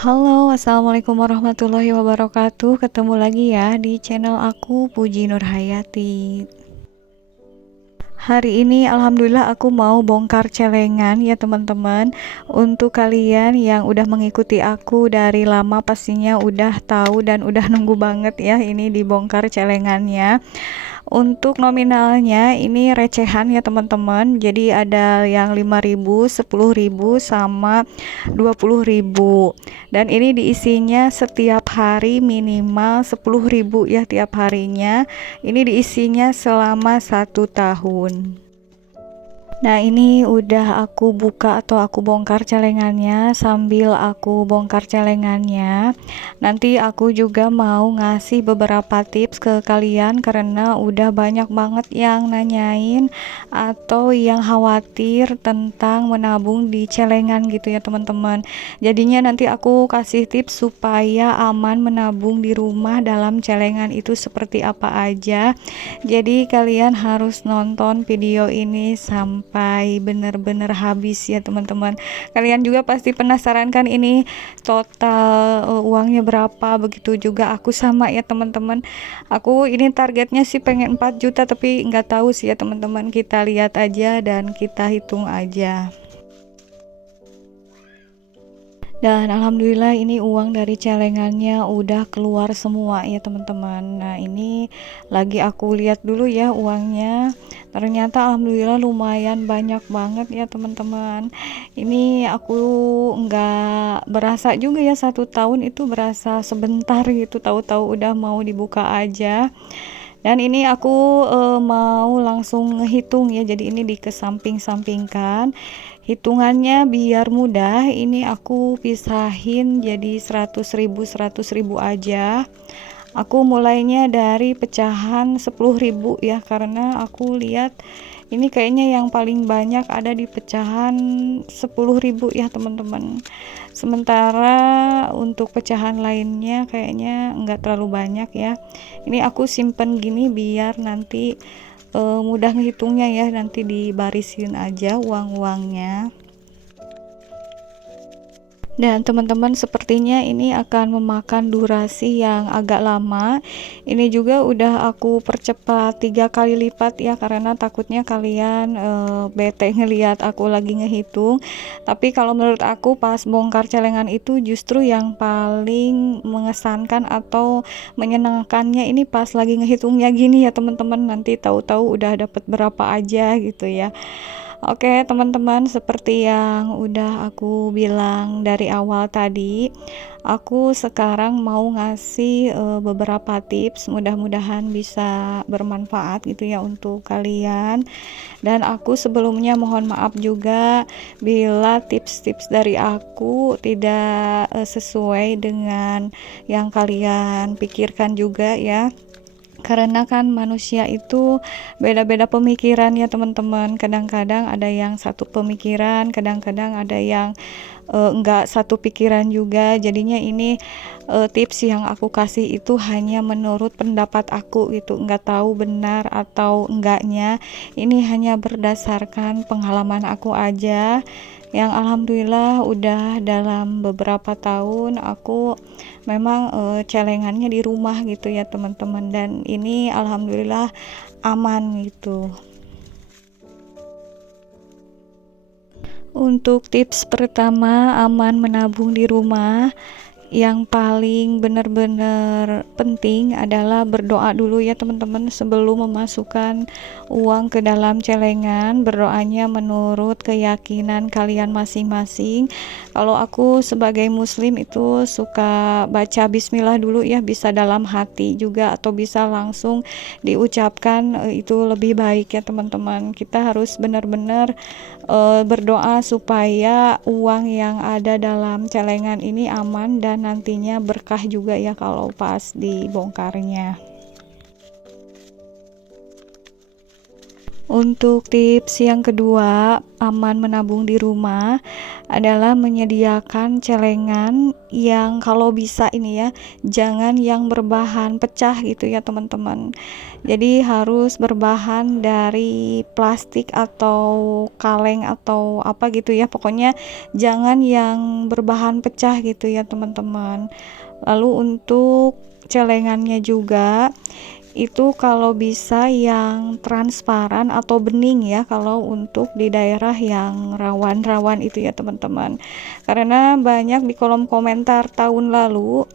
Halo, assalamualaikum warahmatullahi wabarakatuh. Ketemu lagi ya di channel aku, Puji Nurhayati. Hari ini alhamdulillah aku mau bongkar celengan ya teman-teman. Untuk kalian yang udah mengikuti aku dari lama pastinya udah tahu dan udah nunggu banget ya ini dibongkar celengannya. Untuk nominalnya ini recehan ya teman-teman. Jadi ada yang 5.000, 10.000 sama 20.000. Dan ini diisinya setiap hari minimal 10.000 ya tiap harinya. Ini diisinya selama 1 tahun. Nah, ini udah aku buka atau aku bongkar celengannya. Sambil aku bongkar celengannya, nanti aku juga mau ngasih beberapa tips ke kalian karena udah banyak banget yang nanyain atau yang khawatir tentang menabung di celengan gitu ya teman-teman. Jadinya nanti aku kasih tips supaya aman menabung di rumah dalam celengan itu seperti apa aja. Jadi kalian harus nonton video ini sampai benar-benar habis ya teman-teman. Kalian juga pasti penasaran kan ini total uangnya berapa, begitu juga aku sama ya teman-teman. Aku ini targetnya sih pengen 4 juta tapi nggak tahu sih ya teman-teman, kita lihat aja dan kita hitung aja. Dan alhamdulillah ini uang dari celengannya udah keluar semua ya teman-teman. Nah, ini lagi aku lihat dulu ya uangnya. Ternyata alhamdulillah lumayan banyak banget ya teman-teman. Ini aku nggak berasa juga ya 1 tahun itu berasa sebentar gitu, tahu-tahu udah mau dibuka aja. Dan ini aku mau langsung ngehitung ya, jadi ini dikesamping-sampingkan hitungannya biar mudah. Ini aku pisahin jadi 100.000 aja. Aku mulainya dari pecahan 10.000 ya, karena aku lihat ini kayaknya yang paling banyak ada di pecahan 10.000 ya teman-teman. Sementara untuk pecahan lainnya kayaknya enggak terlalu banyak ya. Ini aku simpen gini biar nanti mudah ngitungnya ya, nanti dibarisin aja uang-uangnya. Dan teman-teman sepertinya ini akan memakan durasi yang agak lama. Ini juga udah aku percepat 3 kali lipat ya, karena takutnya kalian bete ngelihat aku lagi ngehitung. Tapi kalau menurut aku pas bongkar celengan itu justru yang paling mengesankan atau menyenangkannya ini pas lagi ngehitungnya gini ya teman-teman. Nanti tahu-tahu udah dapat berapa aja gitu ya. Oke teman-teman, seperti yang udah aku bilang dari awal tadi, aku sekarang mau ngasih beberapa tips, mudah-mudahan bisa bermanfaat gitu ya untuk kalian. Dan aku sebelumnya mohon maaf juga bila tips-tips dari aku tidak sesuai dengan yang kalian pikirkan juga ya, karena kan manusia itu beda-beda pemikiran ya teman-teman. Kadang-kadang ada yang satu pemikiran, kadang-kadang ada yang enggak satu pikiran juga. Jadinya ini tips yang aku kasih itu hanya menurut pendapat aku, itu enggak tahu benar atau enggaknya. Ini hanya berdasarkan pengalaman aku aja, yang alhamdulillah udah dalam beberapa tahun aku memang celengannya di rumah gitu ya teman-teman, dan ini alhamdulillah aman gitu. Untuk tips pertama aman menabung di rumah, yang paling benar-benar penting adalah berdoa dulu ya teman-teman sebelum memasukkan uang ke dalam celengan. Berdoanya menurut keyakinan kalian masing-masing. Kalau aku sebagai muslim itu suka baca bismillah dulu ya, bisa dalam hati juga atau bisa langsung diucapkan, itu lebih baik ya teman-teman. Kita harus benar-benar berdoa supaya uang yang ada dalam celengan ini aman dan nantinya berkah juga ya kalau pas dibongkarnya. Untuk tips yang kedua, aman menabung di rumah adalah menyediakan celengan yang kalau bisa ini ya, jangan yang berbahan pecah gitu ya teman-teman. Jadi harus berbahan dari plastik atau kaleng atau apa gitu ya. Pokoknya jangan yang berbahan pecah gitu ya teman-teman. Lalu untuk celengannya juga itu kalau bisa yang transparan atau bening ya, kalau untuk di daerah yang rawan-rawan itu ya teman-teman, karena banyak di kolom komentar tahun lalu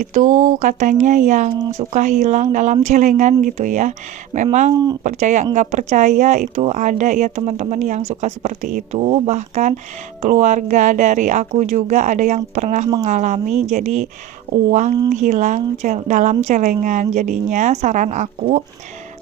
itu katanya yang suka hilang dalam celengan gitu ya. Memang percaya nggak percaya itu ada ya teman-teman yang suka seperti itu, bahkan keluarga dari aku juga ada yang pernah mengalami, jadi uang hilang dalam celengan. Jadinya saran aku,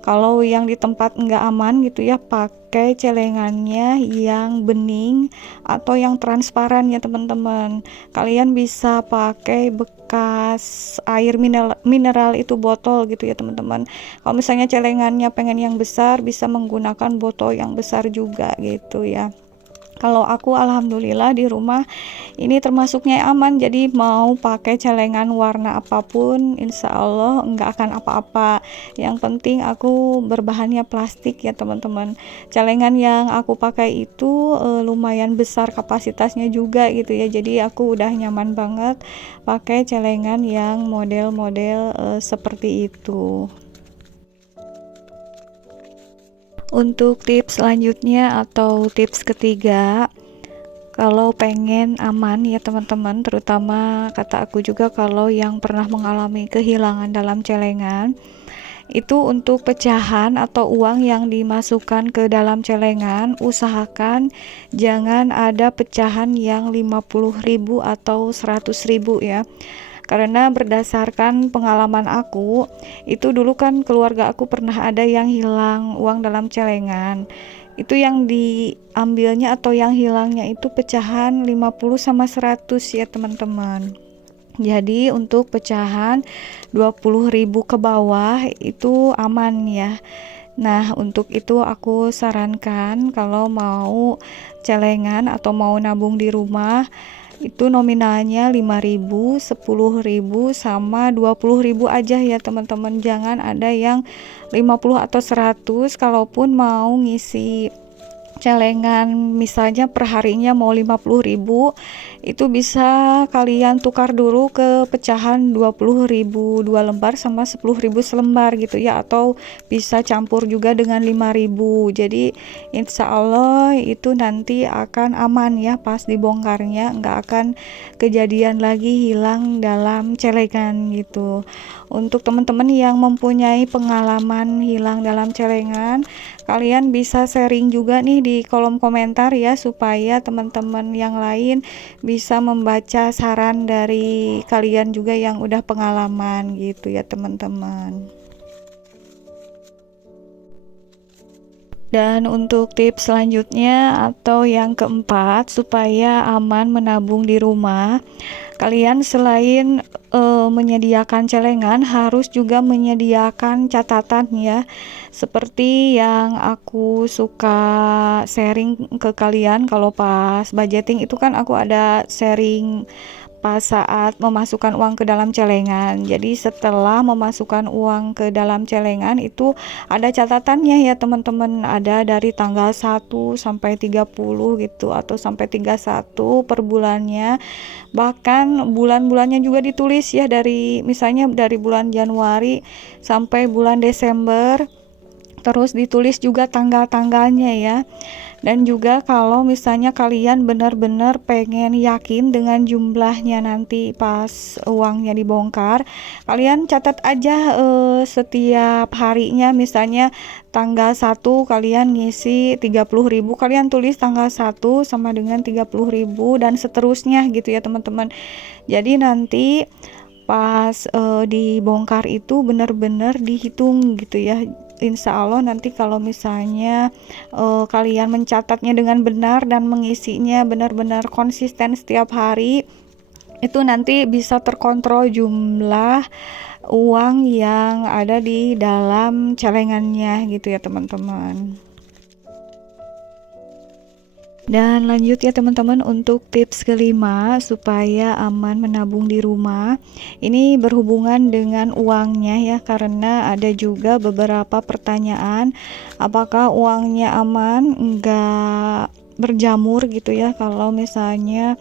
kalau yang di tempat nggak aman gitu ya, pakai celengannya yang bening atau yang transparan ya teman-teman. Kalian bisa pakai bekas air mineral itu botol gitu ya teman-teman. Kalau misalnya celengannya pengen yang besar, bisa menggunakan botol yang besar juga gitu ya. Kalau aku alhamdulillah di rumah ini termasuknya aman, jadi mau pakai celengan warna apapun insya Allah nggak akan apa-apa. Yang penting aku berbahannya plastik ya teman-teman. Celengan yang aku pakai itu lumayan besar kapasitasnya juga gitu ya, jadi aku udah nyaman banget pakai celengan yang model-model seperti itu. Untuk tips selanjutnya atau tips ketiga, kalau pengen aman ya teman-teman, terutama kata aku juga kalau yang pernah mengalami kehilangan dalam celengan, itu untuk pecahan atau uang yang dimasukkan ke dalam celengan, usahakan jangan ada pecahan yang 50.000 atau 100.000 ya. Karena berdasarkan pengalaman aku, itu dulu kan keluarga aku pernah ada yang hilang uang dalam celengan. Itu yang diambilnya atau yang hilangnya itu pecahan 50 sama 100 ya teman-teman. Jadi untuk pecahan 20.000 ke bawah itu aman ya. Nah, untuk itu aku sarankan kalau mau celengan atau mau nabung di rumah, itu nominalnya 5.000, 10.000 sama 20.000 aja ya teman-teman. Jangan ada yang 50 atau 100. Kalaupun mau ngisi celengan misalnya perharinya mau 50.000, itu bisa kalian tukar dulu ke pecahan 20.000 2 lembar sama 10.000 selembar gitu ya, atau bisa campur juga dengan 5.000. Jadi insya Allah itu nanti akan aman ya, pas dibongkarnya nggak akan kejadian lagi hilang dalam celengan gitu. Untuk teman-teman yang mempunyai pengalaman hilang dalam celengan, kalian bisa sharing juga nih di kolom komentar ya, supaya teman-teman yang lain bisa membaca saran dari kalian juga yang udah pengalaman gitu ya teman-teman. Dan untuk tips selanjutnya atau yang keempat, supaya aman menabung di rumah, kalian selain menyediakan celengan, harus juga menyediakan catatan ya. Seperti yang aku suka sharing ke kalian, kalau pas budgeting itu kan aku ada sharing pas saat memasukkan uang ke dalam celengan. Jadi setelah memasukkan uang ke dalam celengan itu ada catatannya ya teman-teman, ada dari tanggal 1 sampai 30 gitu, atau sampai 31 per bulannya. Bahkan bulan-bulannya juga ditulis ya, dari misalnya dari bulan Januari sampai bulan Desember, terus ditulis juga tanggal-tanggalnya ya. Dan juga kalau misalnya kalian benar-benar pengen yakin dengan jumlahnya nanti pas uangnya dibongkar, kalian catat aja setiap harinya. Misalnya tanggal 1 kalian ngisi 30.000, kalian tulis tanggal 1 sama dengan 30.000 dan seterusnya gitu ya teman-teman. Jadi nanti pas dibongkar itu benar-benar dihitung gitu ya. Insya Allah nanti kalau misalnya kalian mencatatnya dengan benar dan mengisinya benar-benar konsisten setiap hari, itu nanti bisa terkontrol jumlah uang yang ada di dalam celengannya gitu ya teman-teman. Dan lanjut ya teman-teman, untuk tips kelima supaya aman menabung di rumah. Ini berhubungan dengan uangnya ya, karena ada juga beberapa pertanyaan, apakah uangnya aman, enggak berjamur gitu ya kalau misalnya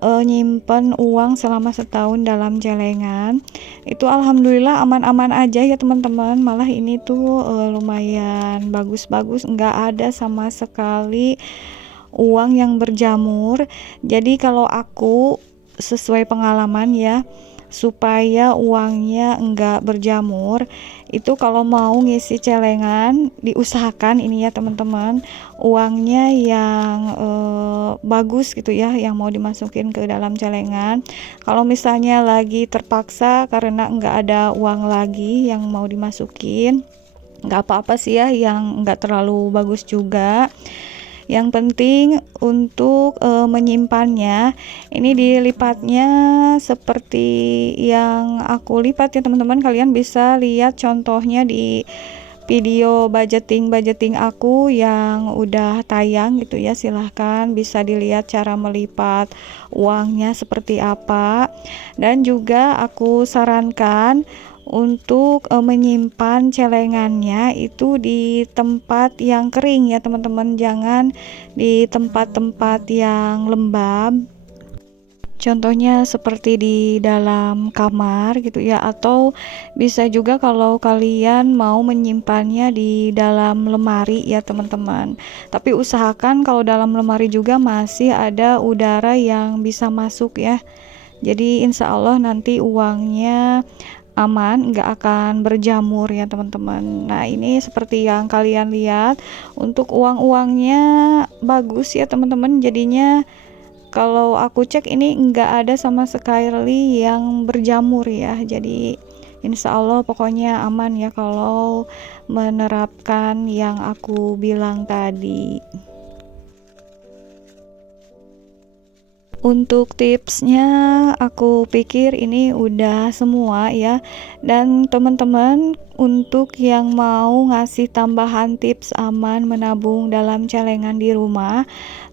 nyimpen uang selama setahun dalam celengan. Itu alhamdulillah aman-aman aja ya teman-teman, malah ini tuh lumayan bagus-bagus, enggak ada sama sekali uang yang berjamur. Jadi kalau aku sesuai pengalaman ya, supaya uangnya enggak berjamur, itu kalau mau ngisi celengan diusahakan ini ya teman-teman, uangnya yang bagus gitu ya, yang mau dimasukin ke dalam celengan. Kalau misalnya lagi terpaksa karena enggak ada uang lagi yang mau dimasukin, nggak apa-apa sih ya, yang nggak terlalu bagus juga. Yang penting untuk menyimpannya, ini dilipatnya seperti yang aku lipat ya teman-teman. Kalian bisa lihat contohnya di video budgeting aku yang udah tayang gitu ya, silahkan bisa dilihat cara melipat uangnya seperti apa. Dan juga aku sarankan untuk menyimpan celengannya itu di tempat yang kering ya teman-teman, jangan di tempat-tempat yang lembab, contohnya seperti di dalam kamar gitu ya, atau bisa juga kalau kalian mau menyimpannya di dalam lemari ya teman-teman. Tapi usahakan kalau dalam lemari juga masih ada udara yang bisa masuk ya, jadi insya Allah nanti uangnya aman, nggak akan berjamur ya teman-teman. Nah ini seperti yang kalian lihat, untuk uang-uangnya bagus ya teman-teman, jadinya kalau aku cek ini nggak ada sama sekali yang berjamur ya, jadi insya Allah pokoknya aman ya kalau menerapkan yang aku bilang tadi. Untuk tipsnya aku pikir ini udah semua ya, dan teman-teman untuk yang mau ngasih tambahan tips aman menabung dalam celengan di rumah,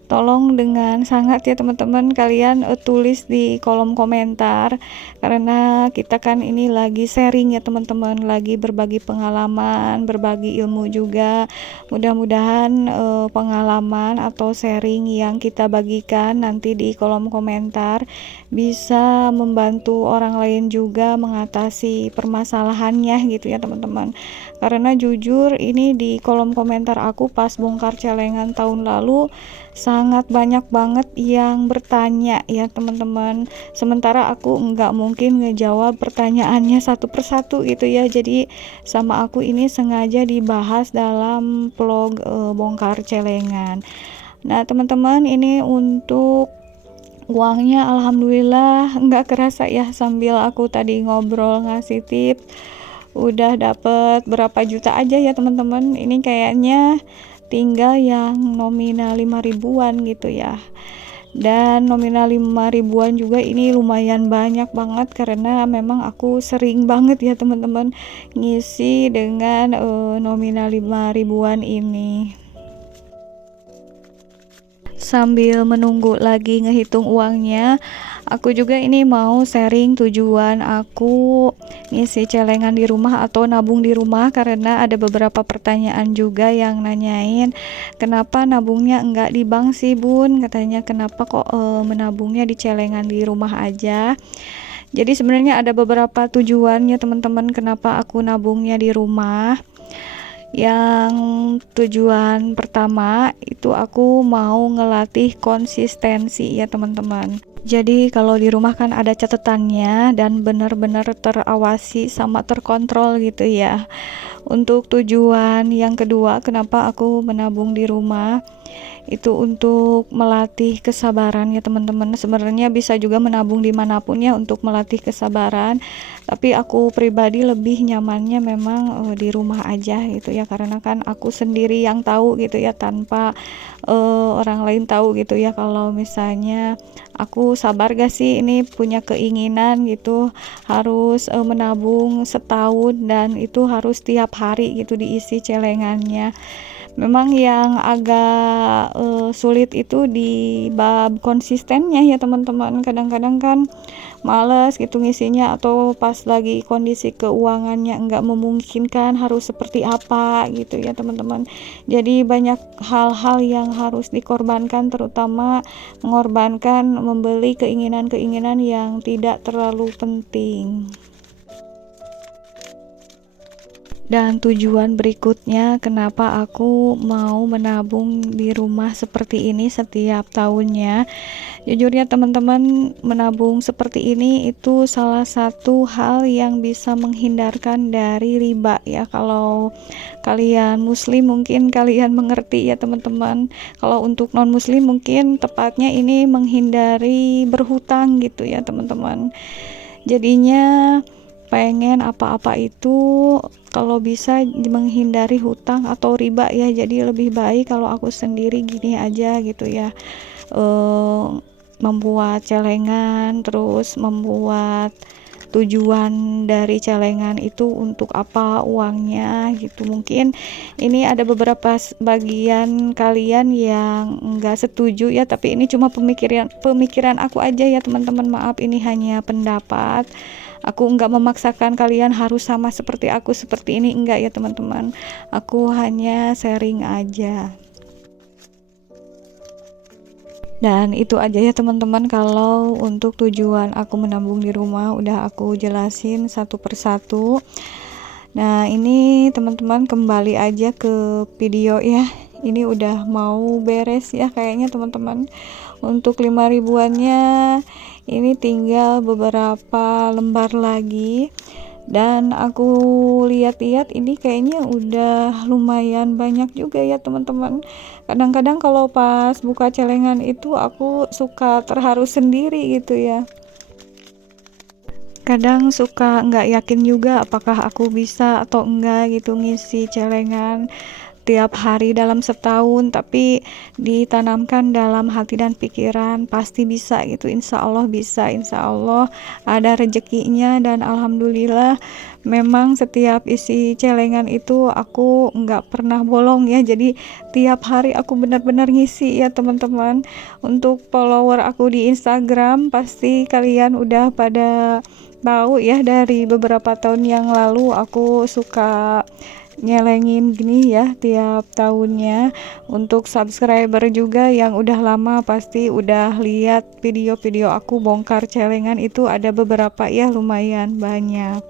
tolong dengan sangat ya teman-teman kalian tulis di kolom komentar, karena kita kan ini lagi sharing ya teman-teman, lagi berbagi pengalaman, berbagi ilmu juga. Mudah-mudahan pengalaman atau sharing yang kita bagikan nanti di kolom komentar bisa membantu orang lain juga mengatasi permasalahannya gitu ya teman-teman. Karena jujur ini di kolom komentar aku pas bongkar celengan tahun lalu sangat banyak banget yang bertanya ya teman-teman, sementara aku nggak mungkin ngejawab pertanyaannya satu persatu gitu ya, jadi sama aku ini sengaja dibahas dalam vlog bongkar celengan. Nah teman-teman, ini untuk uangnya alhamdulillah nggak kerasa ya, sambil aku tadi ngobrol ngasih tips udah dapet berapa juta aja ya teman-teman. Ini kayaknya tinggal yang nominal 5 ribuan gitu ya, dan nominal 5 ribuan juga ini lumayan banyak banget karena memang aku sering banget ya teman-teman ngisi dengan nominal 5 ribuan ini. Sambil menunggu lagi ngehitung uangnya, aku juga ini mau sharing tujuan aku ngisi celengan di rumah atau nabung di rumah, karena ada beberapa pertanyaan juga yang nanyain kenapa nabungnya enggak di bank sih bun, katanya kenapa kok menabungnya di celengan di rumah aja. Jadi sebenarnya ada beberapa tujuannya teman-teman kenapa aku nabungnya di rumah. Yang tujuan pertama itu aku mau ngelatih konsistensi ya teman-teman. Jadi kalau di rumah kan ada catatannya dan benar-benar terawasi sama terkontrol gitu ya. Untuk tujuan yang kedua kenapa aku menabung di rumah, itu untuk melatih kesabaran ya teman-teman. Sebenarnya bisa juga menabung dimanapun ya untuk melatih kesabaran, tapi aku pribadi lebih nyamannya memang di rumah aja gitu ya, karena kan aku sendiri yang tahu gitu ya, tanpa orang lain tahu gitu ya kalau misalnya aku sabar gak sih, ini punya keinginan gitu harus menabung setahun dan itu harus tiap hari gitu diisi celengannya. Memang yang agak sulit itu di bab konsistennya ya teman-teman. Kadang-kadang kan males gitu ngisinya, atau pas lagi kondisi keuangannya enggak memungkinkan harus seperti apa gitu ya teman-teman. Jadi banyak hal-hal yang harus dikorbankan, terutama mengorbankan membeli keinginan-keinginan yang tidak terlalu penting. Dan tujuan berikutnya kenapa aku mau menabung di rumah seperti ini setiap tahunnya, jujur ya teman-teman, menabung seperti ini itu salah satu hal yang bisa menghindarkan dari riba ya. Kalau kalian muslim mungkin kalian mengerti ya teman-teman. Kalau untuk non muslim mungkin tepatnya ini menghindari berhutang gitu ya teman-teman. Jadinya pengen apa-apa itu kalau bisa menghindari hutang atau riba ya. Jadi lebih baik kalau aku sendiri gini aja gitu ya, membuat celengan, terus membuat tujuan dari celengan itu untuk apa uangnya gitu. Mungkin ini ada beberapa bagian kalian yang enggak setuju ya, tapi ini cuma pemikiran aku aja ya teman-teman. Maaf, ini hanya pendapat. Aku enggak memaksakan kalian harus sama seperti aku seperti ini, enggak ya teman-teman. Aku hanya sharing aja. Dan itu aja ya teman-teman, kalau untuk tujuan aku menabung di rumah udah aku jelasin satu persatu. Nah ini teman-teman kembali aja ke video ya. Ini udah mau beres ya kayaknya teman-teman. Untuk 5 ribuannya ini tinggal beberapa lembar lagi, dan aku lihat-lihat ini kayaknya udah lumayan banyak juga ya teman-teman. Kadang-kadang kalau pas buka celengan itu aku suka terharu sendiri gitu ya. Kadang suka nggak yakin juga apakah aku bisa atau enggak gitu ngisi celengan tiap hari dalam setahun, tapi ditanamkan dalam hati dan pikiran pasti bisa gitu. Insya Allah bisa, insya Allah ada rezekinya. Dan alhamdulillah memang setiap isi celengan itu aku nggak pernah bolong ya. Jadi tiap hari aku benar-benar ngisi ya teman-teman. Untuk follower aku di Instagram pasti kalian udah pada tahu ya, dari beberapa tahun yang lalu aku suka nyelengin gini ya tiap tahunnya. Untuk subscriber juga yang udah lama pasti udah lihat video-video aku bongkar celengan, itu ada beberapa ya, lumayan banyak.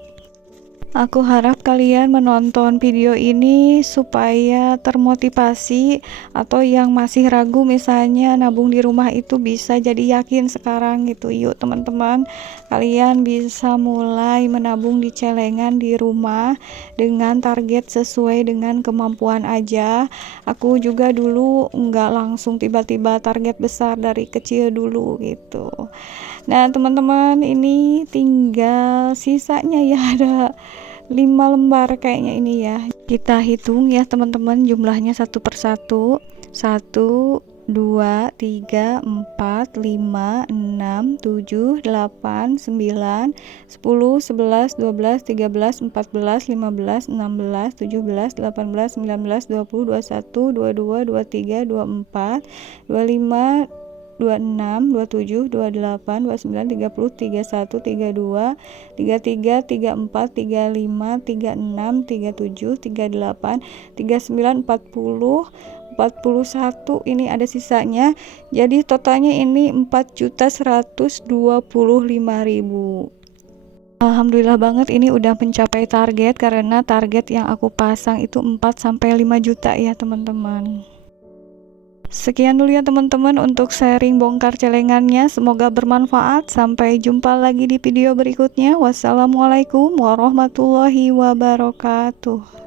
Aku harap kalian menonton video ini supaya termotivasi, atau yang masih ragu misalnya nabung di rumah itu bisa jadi yakin sekarang gitu. Yuk teman-teman, kalian bisa mulai menabung di celengan di rumah dengan target sesuai dengan kemampuan aja. Aku juga dulu nggak langsung tiba-tiba target besar, dari kecil dulu gitu. Nah teman-teman, ini tinggal sisanya ya, ada 5 lembar kayaknya ini ya. Kita hitung ya teman-teman jumlahnya satu persatu. 1, 2, 3, 4, 5, 6, 7, 8, 9, 10, 11, 12, 13, 14, 15, 16, 17, 18, 19, 20, 21, 22, 23, 24, 25, 26, 27, 28, 29, 30, 31, 32, 33, 34, 35, 36, 37, 38, 39, 40, 41. Ini ada sisanya. Jadi totalnya ini 4.125.000. Alhamdulillah banget ini udah mencapai target, karena target yang aku pasang itu 4-5 juta ya teman-teman. Sekian dulu ya teman-teman untuk sharing bongkar celengannya, semoga bermanfaat. Sampai jumpa lagi di video berikutnya. Wassalamualaikum warahmatullahi wabarakatuh.